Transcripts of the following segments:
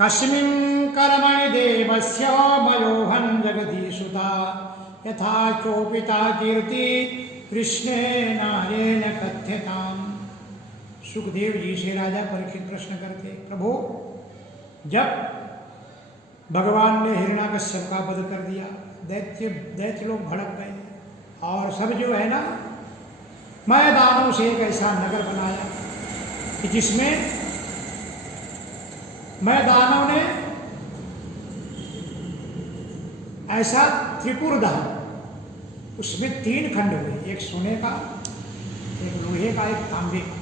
कस्मिन् कर्मणि देवस्य मयोहं जगदीशुता यथा चोपिता कीर्ति कृष्णेन हरेण कथ्यताम्। सुखदेव जी से राजा परीक्षित प्रश्न करते, प्रभु जब भगवान ने हिरण्याकश्यप का वध कर दिया, दैत्य लोग भड़क गए और सब जो है ना, मैं दानों से एक ऐसा नगर बनाया कि जिसमें मैं दानों ने ऐसा त्रिपुर दहन, उसमें 3 खंड हुए, एक सोने का, एक लोहे का, एक तांबे का।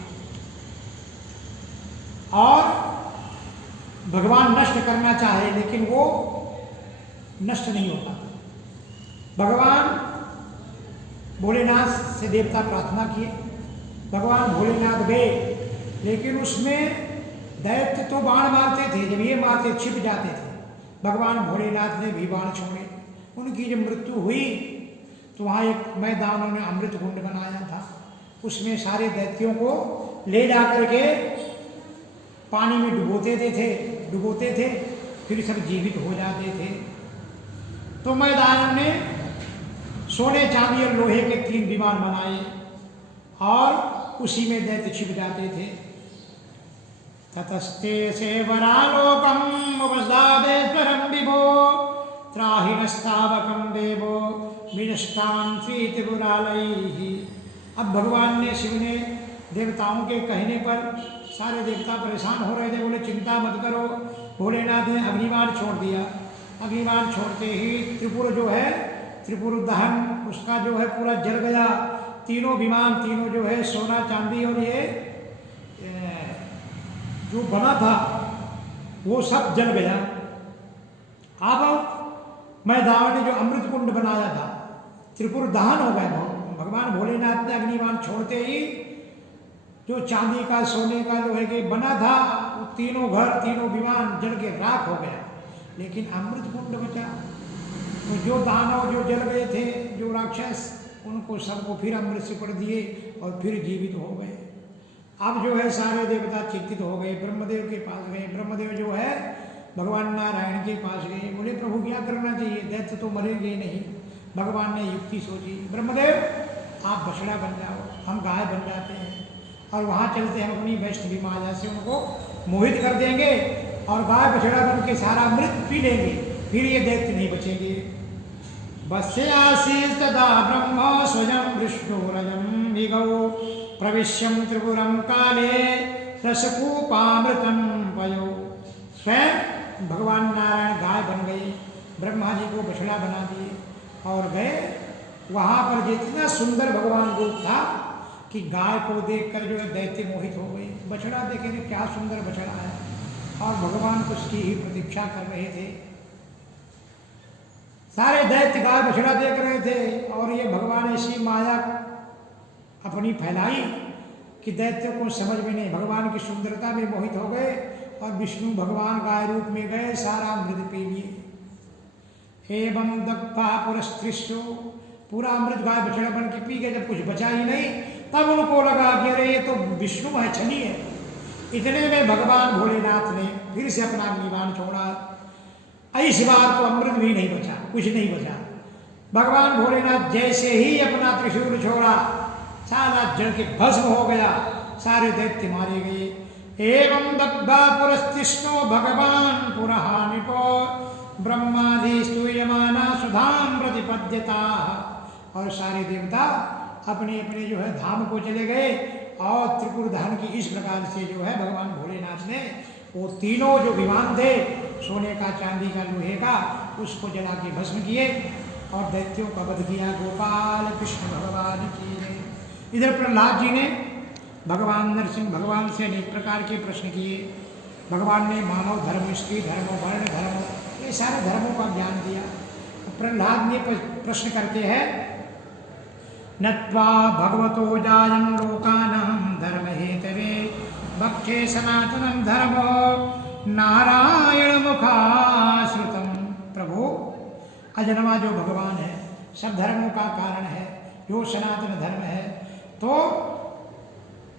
और भगवान नष्ट करना चाहे लेकिन वो नष्ट नहीं होता। भगवान भोलेनाथ से देवता प्रार्थना किए, भगवान भोलेनाथ गए, लेकिन उसमें दैत्य तो बाण मारते थे, जब ये मारते छिप जाते थे। भगवान भोलेनाथ ने भी बाण छोड़े, उनकी जब मृत्यु हुई तो वहाँ एक मैदानों ने अमृत कुंड बनाया था, उसमें सारे दैत्यों को ले जाकर के पानी में डुबोते थे, फिर सब जीवित हो जाते थे। तो मैदान ने सोने चांदी और लोहे के 3 विमान बनाए और उसी में दैत्य छिप जाते थे। ततस्ते सेवरालोकम् उपसादेश्वरं विभो त्राहिणस्तावकं देवो विनष्टान् त्रिपुरालैः। अब भगवान ने, शिव ने देवताओं के कहने पर सारे देवता परेशान हो रहे थे, बोले चिंता मत करो। भोलेनाथ ने अग्निबाण छोड़ दिया, अग्निबाण छोड़ते ही त्रिपुर जो है, त्रिपुर दहन उसका जो है पूरा जल गया। 3 विमान, तीनों जो है सोना चांदी और ये जो बना था वो सब जल गया। अब मैदान ने जो अमृत कुंड बनाया था, त्रिपुर दहन हो गया। भगवान भोलेनाथ ने अग्निबाण छोड़ते ही जो चांदी का, सोने का, लोहे के बना था, वो 3 घर, 3 विमान जल के राख हो गया, लेकिन अमृत कुंड बचा। तो जो दानव जो जल गए थे, जो राक्षस, उनको सबको फिर अमृत से पड़ दिए और फिर जीवित हो गए। अब जो है सारे देवता चिंतित हो गए, ब्रह्मदेव के पास गए। ब्रह्मदेव जो है भगवान नारायण के पास गए, बोले प्रभु क्या करना चाहिए, दैत्य तो मरेंगे नहीं। भगवान ने युक्ति सोची, ब्रह्मदेव आप बछड़ा बन जाओ, हम गाय बन जाते हैं और वहाँ चलते हैं, अपनी वैष्णवी माया से उनको मोहित कर देंगे और गाय बछड़ा बन के सारा अमृत पी लेंगे, फिर ये दैत्य नहीं बचेंगे। बस्य आसीत् तदा ब्रह्म स्वयं विष्णुरजं विगौ प्रविश्यं त्रिपुरं काले रसकूपामृतं पयो। स्वयं भगवान नारायण गाय बन गए, ब्रह्मा जी को बछड़ा बना दिए और गए। वहाँ पर जितना सुंदर भगवान रूप था कि गाय को देखकर जो है दैत्य मोहित हो गए। बछड़ा देखेंगे क्या सुंदर बछड़ा है, और भगवान उसकी ही प्रतीक्षा कर रहे थे। सारे दैत्य गाय बछड़ा देख रहे थे और ये भगवान ऐसी माया अपनी फैलाई कि दैत्य को समझ में नहीं, भगवान की सुंदरता में मोहित हो गए और विष्णु भगवान गाय रूप में गए, सारा अमृत पी लिए। एवं दग्धा पुरस्त्रिष्टो, पूरा अमृत गाय बछड़ा बन के पी गए। जब कुछ बचा ही नहीं, तब उनको लगा कि अरे ये तो विष्णु है, छली है। इतने में भगवान भोलेनाथ ने फिर से अपना अग्निबाण छोड़ा। इस बार तो अमृत भी नहीं बचा, कुछ नहीं बचा। भगवान भोलेनाथ जैसे ही अपना त्रिशूल छोड़ा, सारा जल के भस्म हो गया, सारे दैत्य मारे गए। एवं दग्धा पुरस्तिष्णो भगवान पुरहानिपो ब्रह्मादि स्तूयमाना सुधाम प्रतिपद्यता। और सारे देवता अपने अपने जो है धाम को चले गए और त्रिपुर दहन की इस प्रकार से जो है भगवान भोलेनाथ ने वो 3 जो विमान थे, सोने का, चांदी का, लोहे का, उसको जला के भस्म किए और दैत्यों का वध किया। गोपाल कृष्ण भगवान की जय। इधर प्रहलाद जी ने भगवान नरसिंह भगवान से अनेक प्रकार के प्रश्न किए। भगवान ने मानव धर्म, स्त्री धर्म, वर्ण धर्म, ये सारे धर्मों का ज्ञान दिया। प्रहलाद ने प्रश्न करते हैं, नत्वा भगवतो जायं लोकानां धर्म हेतवे भक्षे सनातनं धर्मो नारायण मुखाश्रुतम। प्रभु अजन्मा जो भगवान है, सब धर्मों का कारण है, जो सनातन धर्म है, तो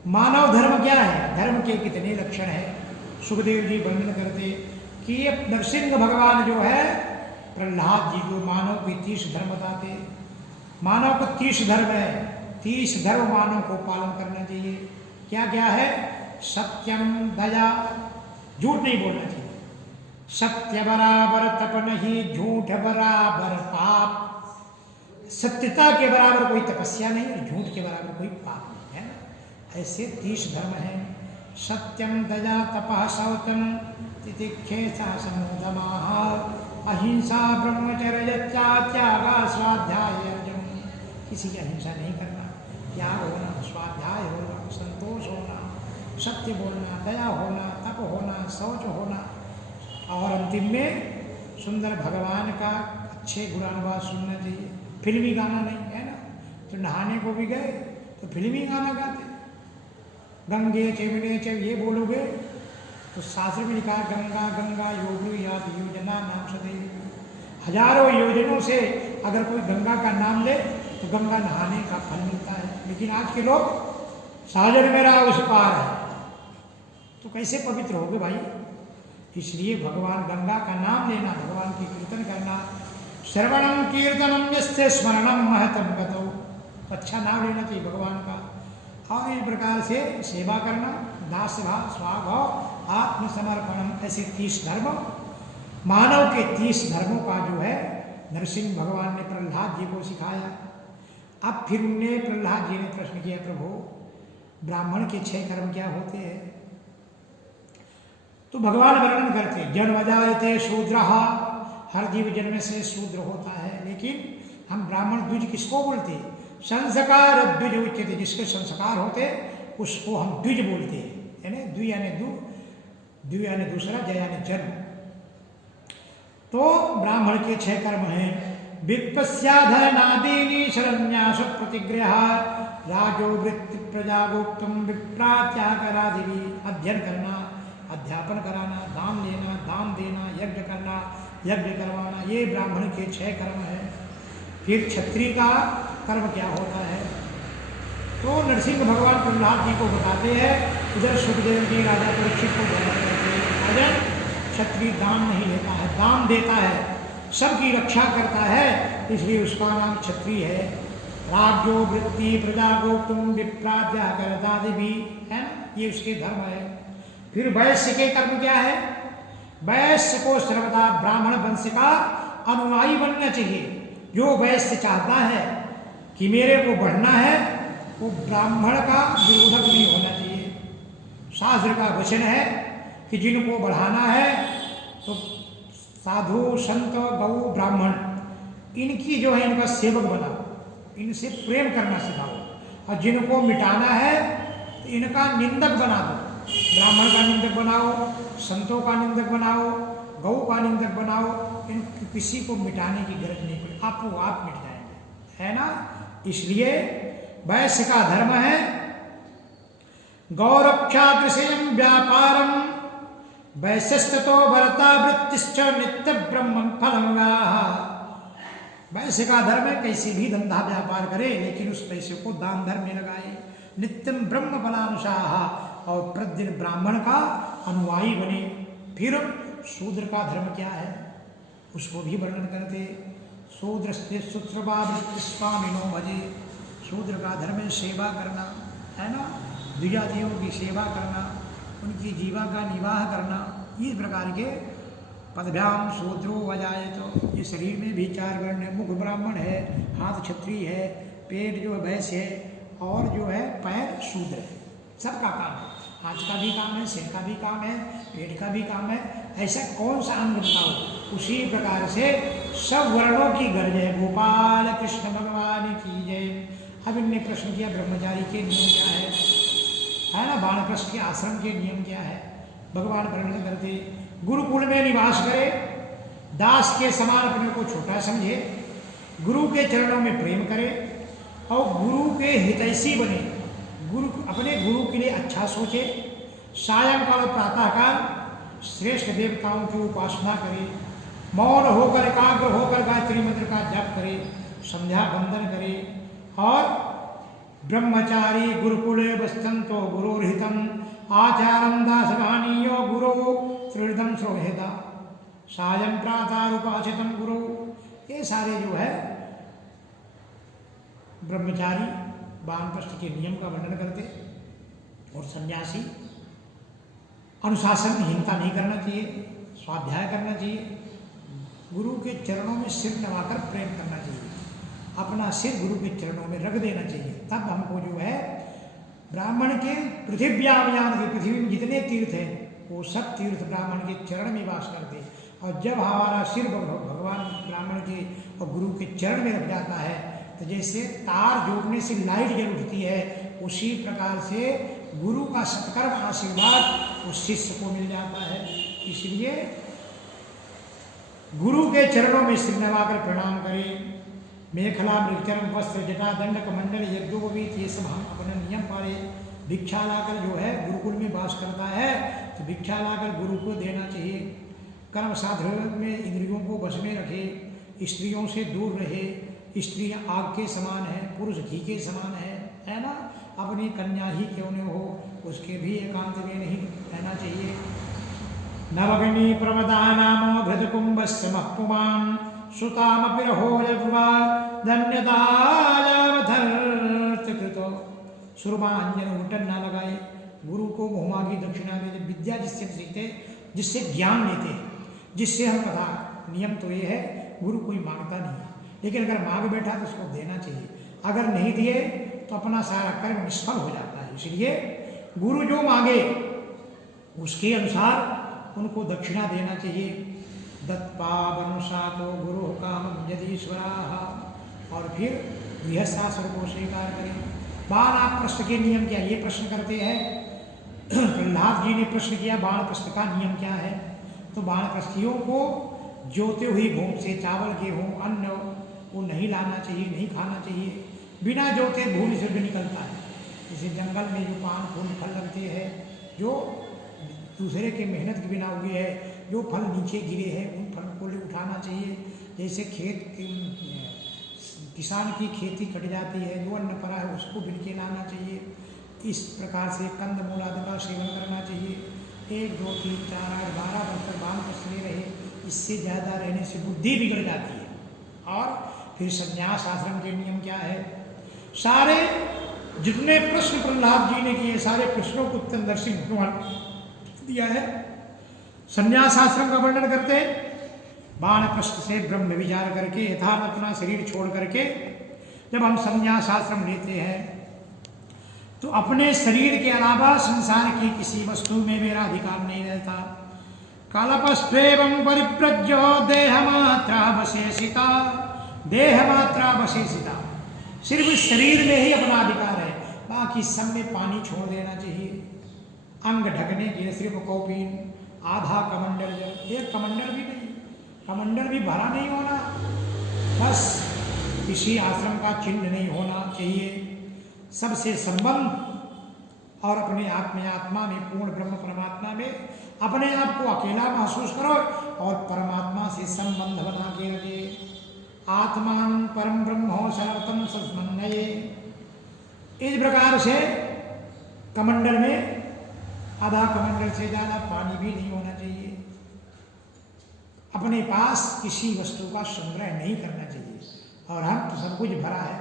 मानव धर्म क्या है, धर्म के कितने लक्षण हैं। सुखदेव जी वर्णन करते कि ये नरसिंह भगवान जो है प्रहलाद जी को मानव की 30 धर्म बताते। मानव को 30 धर्म है, 30 धर्म मानव को पालन करना चाहिए। क्या क्या है? सत्यम, दया, झूठ नहीं बोलना चाहिए। सत्य बराबर तप नहीं, झूठ बराबर पाप। सत्यता के बराबर कोई तपस्या नहीं और झूठ के बराबर कोई पाप नहीं, है ना। ऐसे 30 धर्म हैं। सत्यम, दया, तपः, शौचम, तितिक्षेचा, समोदमाः, अहिंसा, ब्रह्मचर्य, त्यागा, स्वाध्याय, अर्जन। किसी की अहिंसा नहीं करना, त्याग होना, स्वाध्याय होना, संतोष होना, सत्य बोलना, दया होना, तप होना, शौच होना, और अंतिम में सुंदर भगवान का अच्छे गुणानुवाद सुनना चाहिए। फिल्मी गाना नहीं, है ना। तो नहाने को भी गए तो फिल्मी गाना गाते, गंगे चेवने चेव ये बोलोगे तो शास्त्र में लिखा है गंगा गंगा याद योजना नाम सदैव। हजारों योजनों से अगर कोई गंगा का नाम ले तो गंगा नहाने का फल मिलता है। लेकिन आज के लोग साजन मेरा उस पार है, तो कैसे पवित्र होगे भाई। इसलिए भगवान गंगा का नाम लेना, भगवान की कीर्तन करना, श्रवणम कीर्तनम यस्य स्मरणम महतम गतौ, अच्छा नाम लेना चाहिए भगवान का। और इस प्रकार से सेवा करना, दास भाव, स्वाभाव, आत्मसमर्पणम, ऐसे 30 धर्म मानव के 30 धर्मों का जो है नरसिंह भगवान ने प्रहलाद जी को सिखाया। अब फिर उनने प्रहलाद जी ने प्रश्न किया, प्रभु ब्राह्मण के 6 कर्म क्या होते हैं? तो भगवान वर्णन करते, जन्म जायते शूद्रः, हर जीव जन्म से शूद्र होता है। लेकिन हम ब्राह्मण द्विज किसको बोलते? संस्कार द्विज उच्यते, जिसके संस्कार होते उसको हम द्विज बोलते हैं, यानी द्वि यानी द्वि यानी दूसरा, जय यानी जन्म। तो ब्राह्मण के 6 कर्म हैं। विप्पस्याधनादीनि शरण्यास प्रतिग्रह, राजोवृत्ति प्रजागोप्तम, विप्रात्यागरादिवी, अध्ययन करना, अध्यापन कराना, दान लेना, दान देना, यज्ञ करना, यज्ञ करवाना, ये ब्राह्मण के 6 कर्म हैं। फिर क्षत्रिय का कर्म क्या होता है? तो नरसिंह भगवान प्रहलाद जी को बताते हैं। उधर सुखदेव जी राजा परीक्षित को वर्णन करते हैं, राजन क्षत्रिय दान नहीं लेता है, दान देता है, सबकी रक्षा करता है, इसलिए उसका नाम क्षत्रिय है। राज्यो वृत्ति प्रजागोप्तुम विप्रात्यागरादि भी है, ये उसके धर्म है। फिर वैश्य के कर्म क्या है? वैश्य को सर्वदा ब्राह्मण वंश का अनुयायी बनना चाहिए। जो वैश्य चाहता है कि मेरे को बढ़ना है, वो ब्राह्मण का विरोधक नहीं होना चाहिए। शास्त्र का वचन है कि जिनको बढ़ाना है तो साधु, संत, गौ, ब्राह्मण, इनकी जो है इनका सेवक बनाओ, इनसे प्रेम करना सिखाओ। और जिनको मिटाना है तो इनका निंदक बना दो। ब्राह्मण का निंदक बनाओ, संतों का निंदक बनाओ, गौ का निंदक बनाओ। इन किसी को मिटाने की जरूरत नहीं पड़ी, आपको आप मिट जाएंगे, है ना। इसलिए वैश्य का धर्म है गौरक्षा कृषयम व्यापारम, वैश्यस्तो भरता वृत्तिश्च नित्य ब्रह्म फलंगा। वैश्य का धर्म है कैसे भी धंधा व्यापार करे, लेकिन उस पैसे को दान धर्म में लगाए, नित्यम ब्रह्म फलानुसाह, और प्रतिदिन ब्राह्मण का अनुयायी बने। फिर शूद्र का धर्म क्या है उसको भी वर्णन करते। शूद्रस्ते सूत्रवावृत्तिस्वामिनो भजे, शूद्र का धर्म है सेवा करना, है ना, द्विजातियों की सेवा करना, उनकी जीवा का निर्वाह करना। इस प्रकार के पदभ्याम शूद्रो वजायत, तो ये शरीर में भी 4 वर्ण है। मुख ब्राह्मण है, हाथ क्षत्रिय है, पेट जो वैश्य है, और जो है पैर शूद्र है। सबका काम है, हाथ का भी काम है, सिर का भी काम है, पेट का भी काम है। ऐसा कौन सा अंग बताओ? उसी प्रकार से सब वर्णों की गर्ज है। गोपाल कृष्ण भगवान की जय। अब इनने प्रश्न किया ब्रह्मचारी के नियम क्या है ना, वानप्रस्थ के आश्रम के नियम क्या है? भगवान वर्णन करते, गुरुकुल में निवास करे, दास के समान अपने को छोटा समझे, गुरु के चरणों में प्रेम करे और गुरु के हितैषी बने। अपने गुरु के लिए अच्छा सोचे, सायंकाल प्रातःकाल श्रेष्ठ देवताओं की उपासना करे, मौन होकर एकाग्र होकर गायत्री मंत्र का जप करे, संध्या बंदन करे, और ब्रह्मचारी गुरुकुले वस्तंतो गुरुर्हितम आचारम दासवानीयो गुरु त्रिहृदम श्रोहेदा। सायं प्रातः उपासितं गुरु। ये सारे जो है ब्रह्मचारी वानप्रस्थ के नियम का वर्णन करते, और सन्यासी अनुशासनहीनता नहीं करना चाहिए, स्वाध्याय करना चाहिए, गुरु के चरणों में सिर नवाकर प्रेम करना चाहिए, अपना सिर गुरु के चरणों में रख देना चाहिए। तब हमको जो है ब्राह्मण के पृथिव्याम के पृथ्वी में जितने तीर्थ हैं वो सब तीर्थ ब्राह्मण के चरण में वास करते, और जब हमारा सिर भगवान ब्राह्मण के और गुरु के चरण में रख जाता है तो जैसे तार जोड़ने से लाइट जल उठती है, उसी प्रकार से गुरु का सत्कर्म आशीर्वाद उस शिष्य को मिल जाता है। इसलिए गुरु के चरणों में सिर नवाकर प्रणाम करें। मेखला मृगचरण वस्त्र जटा दंड कमंडल यज्ञोपवीत ये सब हम अपना नियम पाले। भिक्षा लाकर जो है गुरुकुल में वास करता है तो भिक्षा लाकर गुरु को देना चाहिए। कर्म साधन में इंद्रियों को वश में रखे, स्त्रियों से दूर रहे। स्त्री आग के समान है, पुरुष घी के समान है ना। अपनी कन्या ही क्यों न हो, उसके भी एकांत में नहीं रहना चाहिए। नवग्नि प्रमदानाम घृतकुंभस्य मप्पुमान् सुतामपि रहोजगुवा धन्यतायावधर्तकृतो। सुरमांजन उल्टन ना लगाए, गुरु को मुहमा की दक्षिणा दे। विद्या जिससे सीखते, जिससे ज्ञान लेते, जिससे हम कथा नियम तो ये है गुरु कोई मांगता नहीं है, लेकिन अगर मांग बैठा तो उसको देना चाहिए। अगर नहीं दिए तो अपना सारा कर्म निष्फल हो जाता है। इसलिए गुरु जो मांगे उसके अनुसार उनको दक्षिणा देना चाहिए। दत्पावनुसातो गुरु काम यदीश्वरा। और फिर गृहस्थाश्रम को स्वीकार करें। बाणप्रस्थ के नियम क्या, ये प्रश्न करते हैं। प्रहलाद जी ने प्रश्न किया बाणप्रस्थ का नियम क्या है। तो बाणप्रस्थियों को जोते हुई भूमि से चावल गेहूँ अन्न वो नहीं लाना चाहिए, नहीं खाना चाहिए। बिना जोते भूमि से जो निकलता है, जैसे जंगल में जो पान फूल फल लगते हैं, जो दूसरे के मेहनत के बिना उगे है, जो फल नीचे गिरे हैं उन फल को उठाना चाहिए। जैसे किसान की खेती कट जाती है, जो अन्न पड़ा है उसको बिन के लाना चाहिए। इस प्रकार से कंद मूल आदि का सेवन करना चाहिए। 1 2 3 4 8 12 वर्ष तक वानप्रस्थ में रहे। इससे ज़्यादा रहने से बुद्धि बिगड़ जाती है। और फिर संन्यास आश्रम के नियम क्या है। सारे जितने प्रश्न प्रहलाद जी ने किए, सारे प्रश्नों को उत्तर नरसिंह भगवान दिया है। संन्यास आश्रम का वर्णन करते हैं। बाणप्रस्थ से ब्रह्म विचार करके यथार्थ अपना शरीर छोड़ करके जब हम संन्यास आश्रम लेते हैं तो अपने शरीर के अलावा संसार की किसी वस्तु में मेरा अधिकार नहीं रहता। कल्पस्त्वेवं परिव्रज्य देहमात्रावशेषिता। देहमात्रावशेषिता, सिर्फ शरीर में ही अपना अधिकार है, बाकी सब में पानी छोड़ देना चाहिए। अंग ढकने के लिए सिर्फ कौपीन, आधा कमंडल जल, 1 कमंडल भी नहीं, कमंडल भी भरा नहीं होना। बस किसी आश्रम का चिन्ह नहीं होना चाहिए। सबसे संबंध और अपने आप में, आत्मा में, पूर्ण ब्रह्म परमात्मा में अपने आप को अकेला महसूस करो और परमात्मा से संबंध बना के रखे। आत्मान परम ब्रह्मो सर्वतम सस्मन्नये। इस प्रकार से कमंडल में आधा कमंडल से ज़्यादा पानी भी नहीं होना चाहिए। अपने पास किसी वस्तु का संग्रह नहीं करना चाहिए। और हम तो सब कुछ भरा है,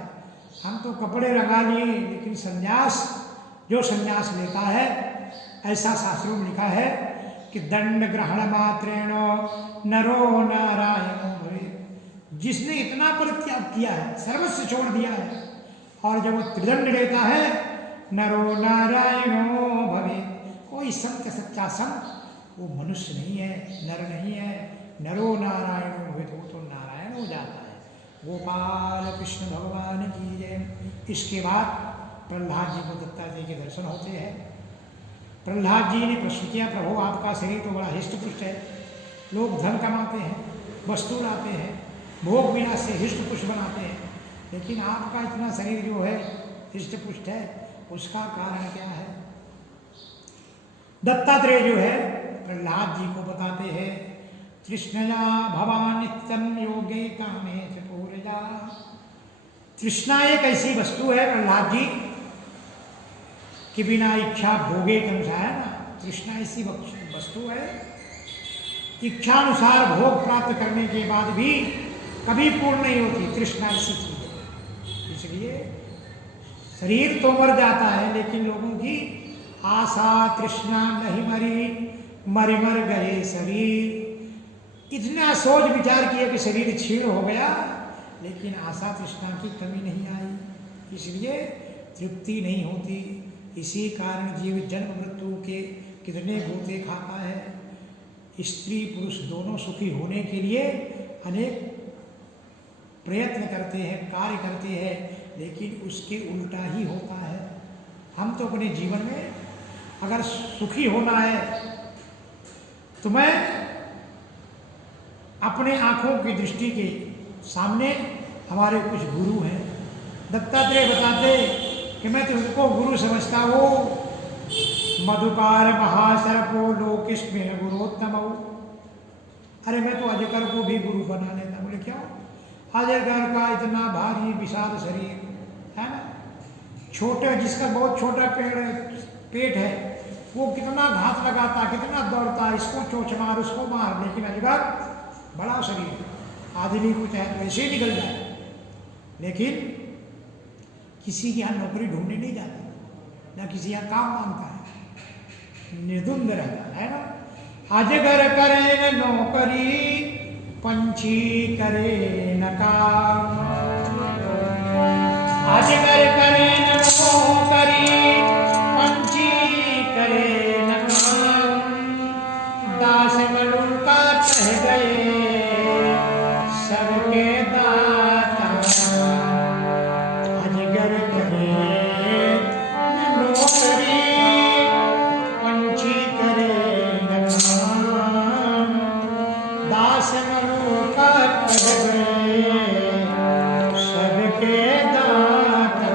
हम तो कपड़े रंगा लिए, लेकिन संन्यास जो संन्यास लेता है, ऐसा शास्त्रों में लिखा है कि दंड ग्रहण मात्रेण नरो नारायणो भवेत्। जिसने इतना परित्याग किया है, सर्वस्व छोड़ दिया है, और जब वो त्रिदंड लेता है नरो नारायणो भवेत्। कोई संत, सच्चा संत वो मनुष्य नहीं है, नर नहीं है। नरो नारायणो भवेत्, वो तो नारायण हो जाता है। गोपाल कृष्ण भगवान की जय। इसके बाद प्रहलाद जी को दत्तात्रेय के दर्शन होते हैं। प्रहलाद जी ने प्रश्न किया, प्रभु आपका शरीर तो बड़ा हिष्टपुष्ट है, लोग धन कमाते हैं, वस्तु लाते हैं, भोग विलास से हिष्टपुष्ट बनाते हैं, लेकिन आपका इतना शरीर जो है हिष्टपुष्ट है, उसका कारण क्या है। दत्तात्रेय जो है प्रहलाद जी को बताते हैं, तृष्णया भवान नित्यम योगे कामे च पूरया। तृष्णा एक ऐसी वस्तु है प्रहलाद जी कि बिना इच्छा भोगे कम सा है ना। तृष्णा ऐसी वस्तु है इच्छानुसार भोग प्राप्त करने के बाद भी कभी पूर्ण नहीं होती। तृष्णा ऐसी चीज है। इसलिए शरीर तो मर जाता है, लेकिन लोगों की आशा तृष्णा नहीं मरी, मर मर गए शरीर। इतना सोच विचार किया कि शरीर क्षीण हो गया, लेकिन आशा तृष्णा की कमी नहीं आई, इसलिए तृप्ति नहीं होती। इसी कारण जीव जन्म मृत्यु के कितने गोते खाता है। स्त्री पुरुष दोनों सुखी होने के लिए अनेक प्रयत्न करते हैं, कार्य करते हैं, लेकिन उसके उल्टा ही होता है। हम तो अपने जीवन में अगर सुखी होना है तो मैं अपने आंखों की दृष्टि के सामने हमारे कुछ गुरु हैं। दत्तात्रेय बताते कि मैं तुमको गुरु समझता हूँ। मधुकार महासर्पो लोकेस्मिन् गुरोत्तमौ। अरे मैं तो अजगर को भी गुरु बना लेता। बोले क्यों? अजगर का इतना भारी विशाल शरीर है ना, छोटे जिसका बहुत छोटा पेट है, वो कितना घात लगाता, कितना दौड़ता, इसको चोंच मार उसको मार, लेकिन अजगर बड़ा शरीर, आदमी को चाहे तो ऐसे ही निकल जाए, लेकिन किसी के यहाँ नौकरी ढूंढने नहीं जाता, ना किसी यहाँ काम मांगता है, निर्द्वंद रहता है ना। अजगर करे न नौकरी, पंछी करे न काम। अजगर करे न नौकरी, पंछी करे न काम। दास मलुका कह गए सबके दाता। अजगर करे न नौकरी, पंछी करे न काम। दास मलुका कह गए सबके दाता,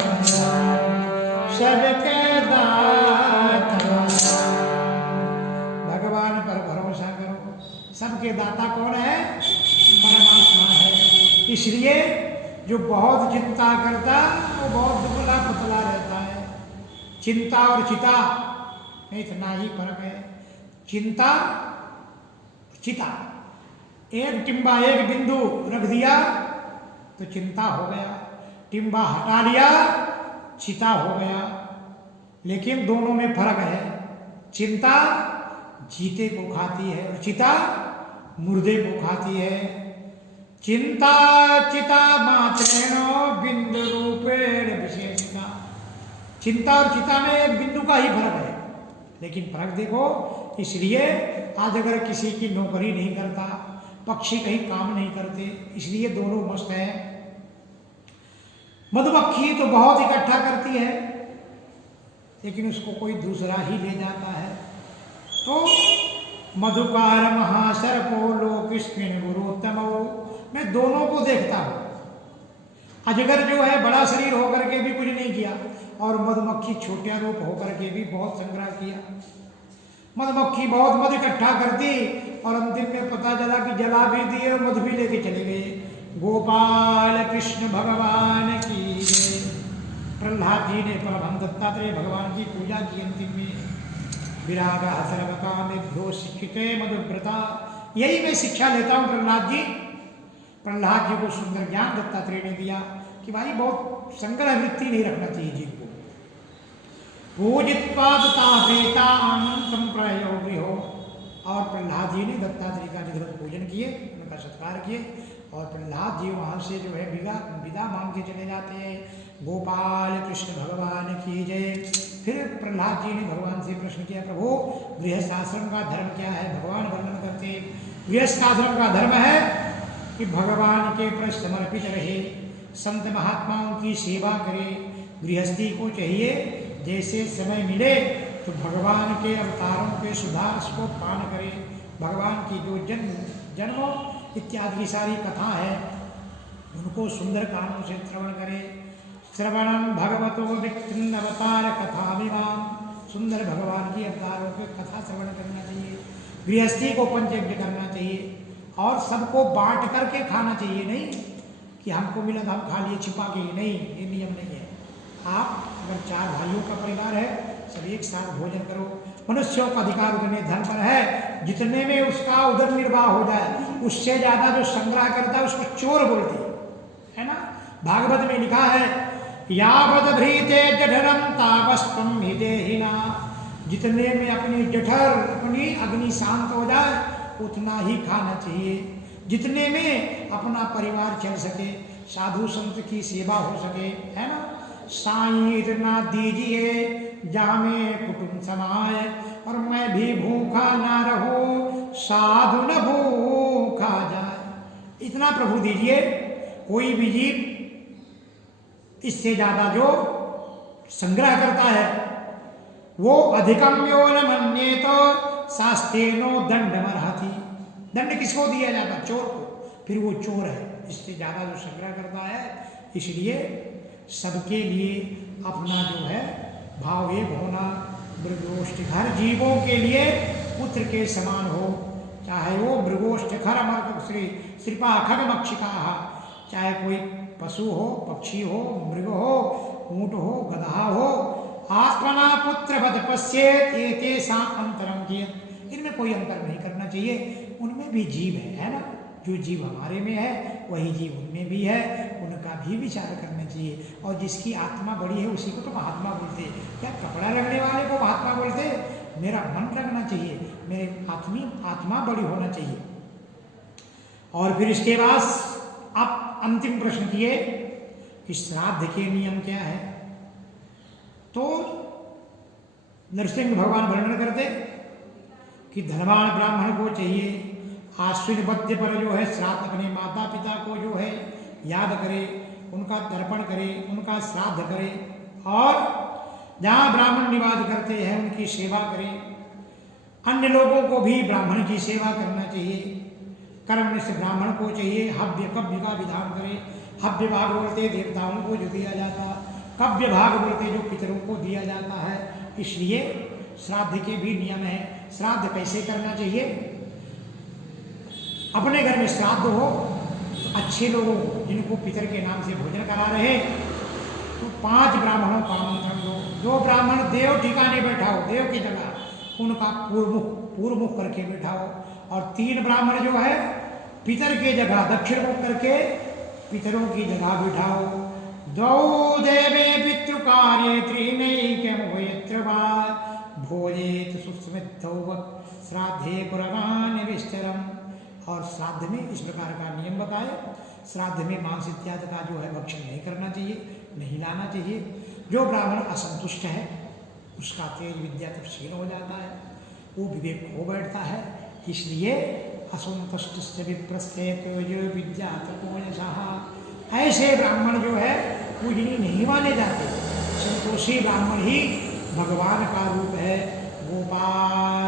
सबके दाता। भगवान पर भरोसा करो। सबके दाता कौन है? परमात्मा है। इसलिए जो बहुत चिंता करता वो बहुत दुबला पतला रहता है। चिंता और चिता में इतना ही फर्क है। चिंता चिता, एक टिम्बा एक बिंदु रख दिया तो चिंता हो गया, टिम्बा हटा लिया चिता हो गया। लेकिन दोनों में फर्क है। चिंता जीते को खाती है और चिता मुर्दे को खाती है। चिंता चिता मात्रेण बिंदु रूपेण विशेषता। चिंता और चिता में एक बिंदु का ही फर्क है, लेकिन फर्क देखो। इसलिए आज अगर किसी की नौकरी नहीं करता, पक्षी कहीं काम नहीं करते, इसलिए दोनों मस्त है। मधुमक्खी तो बहुत इकट्ठा करती है, लेकिन उसको कोई दूसरा ही ले जाता है। तो मधुकार महासर्पो लोकेस्मिन् गुरोत्तमो। मैं दोनों को देखता हूँ। अजगर जो है बड़ा शरीर होकर के भी कुछ नहीं किया, और मधुमक्खी छोटा रूप होकर के भी बहुत संग्रह किया। मधुमक्खी बहुत मध इकट्ठा करती और अंतिम में पता चला कि जला भी दिए और मधु भी लेके चले गए। गोपाल कृष्ण भगवान की जय। प्रहलाद जी ने परम दत्तात्रेय भगवान की पूजा की। अंतिम में विराग सर्वकामेभ्यो शिक्षिते मधुव्रता। यही मैं शिक्षा लेता हूँ प्रहलाद जी। प्रहलाद जी को सुंदर ज्ञान दत्तात्रेय ने दिया कि भाई बहुत संग्रह वृत्ति नहीं रखना चाहिए जीव को। पूजित्वा दत्तापेता आनंदम प्रयोग हो। और प्रहलाद जी ने दत्तात्रेय का निरंतर पूजन किए, उनका सत्कार किए, और प्रहलाद जी वहाँ से जो है विदा मांग के चले जाते हैं। गोपाल कृष्ण भगवान की जय। फिर प्रहलाद जी ने भगवान से प्रश्न किया, प्रभु गृहस्थ आश्रम का धर्म क्या है? भगवान वर्णन करते हैं गृहस्थ आश्रम का धर्म है कि भगवान के प्रति समर्पित रहे, संत महात्माओं की सेवा करे। गृहस्थी को चाहिए जैसे समय मिले तो भगवान के अवतारों के सुधार को पान करे। भगवान की जो जन्म इत्यादि की सारी कथा है उनको सुंदर कानों से श्रवण करे। श्रवणम भगवतो विकृन्नवतार कथामिमाम। सुंदर भगवान की अवतारों के कथा श्रवण करना चाहिए। गृहस्थी को पंचयज्ञ करना चाहिए और सबको बांट करके खाना चाहिए। नहीं कि हमको मिला तो हम खा लिए छिपा के, नहीं, ये नियम नहीं है। आप अगर 4 भाइयों का परिवार है, सब एक साथ भोजन करो। मनुष्यों का अधिकार उतने धन पर है जितने में उसका उदर निर्वाह हो जाए, उससे ज्यादा जो संग्रह करता है उसको चोर बोलते है ना। भागवत में लिखा है यावद भ्रीते जठरम तावस्तम हितेहिना, जितने में अपनी जठर अपनी अग्नि शांत हो जाए उतना ही खाना चाहिए, जितने में अपना परिवार चल सके, साधु संत की सेवा हो सके, है ना। साईं इतना दीजिए जामे कुटुंब समाए, और मैं भी भूखा ना रहूं साधु न भूखा जाए। इतना प्रभु दीजिए, कोई भी जीव इससे ज्यादा जो संग्रह करता है वो अधिकम यो न मन्ये तो शास्त्रेनो दंडमर्हति। दंड किसको दिया जाता? चोर को, फिर वो चोर है। इससे ज्यादा जो संग्रह करता है, इसलिए सबके लिए अपना जो है भाव एक होना, मृगोष्ठ हर जीवों के लिए पुत्र के समान हो, चाहे वो मृगोष्ठ खर अमर श्री श्रीपा खग मक्षिका, चाहे कोई पशु हो, पक्षी हो, मृग हो, ऊंट हो, गधा हो, आत्मना पुत्र बद पश्येत एतेषां अंतरम कियत्। इनमें कोई अंतर नहीं करना चाहिए, उनमें भी जीव है ना। जो जीव हमारे में है वही जीव उनमें भी है, उनका भी विचार करना चाहिए। और जिसकी आत्मा बड़ी है उसी को तो महात्मा बोलते। क्या कपड़ा रखने वाले को महात्मा बोलते? मेरा मन रखना चाहिए, मेरे आत्मा बड़ी होना चाहिए। और फिर इसके बाद आप अंतिम प्रश्न किए कि श्राद्ध के नियम क्या है। तो नरसिंह भगवान वर्णन करते कि धनवान ब्राह्मण को चाहिए आश्विन वद्य पर जो है श्राद्ध अपने माता पिता को जो है याद करे, उनका तर्पण करे, उनका श्राद्ध करे, और जहाँ ब्राह्मण निवास करते हैं उनकी सेवा करे। अन्य लोगों को भी ब्राह्मण की सेवा करना चाहिए। कर्म से ब्राह्मण को चाहिए हव्य कव्य का विधान करे। हव्य भाग बोलते देवताओं को जो दिया जाता, कव्य भाग बोलते जो पितरों को दिया जाता है। इसलिए श्राद्ध के भी नियम है। श्राद्ध कैसे करना चाहिए? अपने घर में श्राद्ध हो तो अच्छे लोगों को, जिनको पितर के नाम से भोजन करा रहे, तो 5 ब्राह्मणों का आमंत्रण दो। 2 ब्राह्मण देव ठिकाने बैठाओ, देव की जगह उनका पूर्व मुख करके बैठाओ, और 3 ब्राह्मण जो है पितर के जगह दक्षिण मुख करके पितरों की जगह बैठाओ। 2 देवे पितृकार्ये त्रिनैकमोयत्र वा भोजेत सुस्मितौ श्राद्धे पुरगान विस्तरम। और श्राद्ध में इस प्रकार का नियम बताए। श्राद्ध में मांस इत्यादि का जो है भक्षण नहीं करना चाहिए, नहीं लाना चाहिए। जो ब्राह्मण असंतुष्ट है उसका तेज विद्या तब क्षीण हो जाता है, वो विवेक खो बैठता है। इसलिए असंतुष्ट विप्रस्थे विद्या तपोयशः, ऐसे ब्राह्मण जो है पूजनीय नहीं माने जाते। संतोषी ब्राह्मण ही भगवान का रूप है। गोपाल